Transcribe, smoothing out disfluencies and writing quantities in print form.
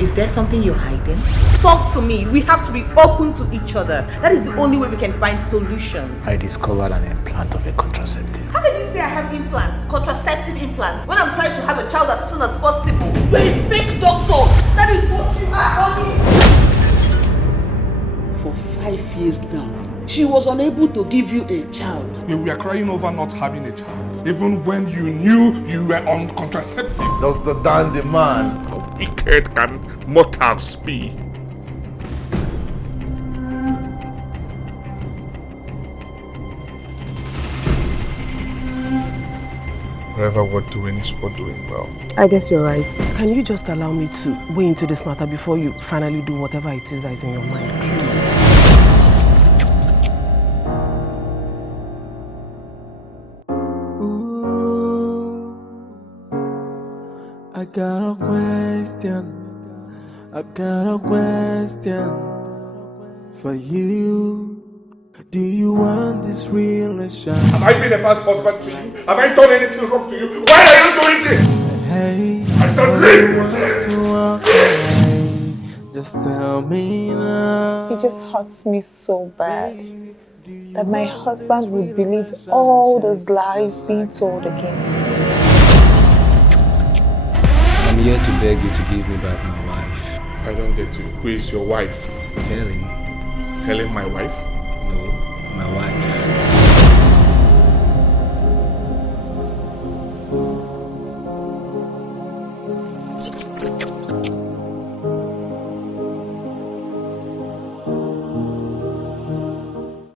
Is there something you're hiding? Talk to me. We have to be open to each other. That is the only way we can find solutions. I discovered an implant of a contraceptive. How can you say I have implants, contraceptive implants, when I'm trying to have a child as soon as possible? You're a fake doctor. That is what you are, honey. For 5 years now, she was unable to give you a child. We were crying over not having a child, even when you knew you were on contraceptive. Dr. Dan the man. How wicked can mortals be? Whatever we're doing is we're doing well. I guess you're right. Can you just allow me to weigh into this matter before you finally do whatever it is that is in your mind, please? I got a question. I got a question for you. Do you want this relation? Have I been a bad husband to you? Have I done anything wrong to you? Why are you doing this? Hey, I said leave! Just tell me now. It just hurts me so bad that my husband would believe all those lies being told against me. I'm here to beg you to give me back my wife. I don't get you. Who is your wife? Helen. Helen, my wife? No, my wife.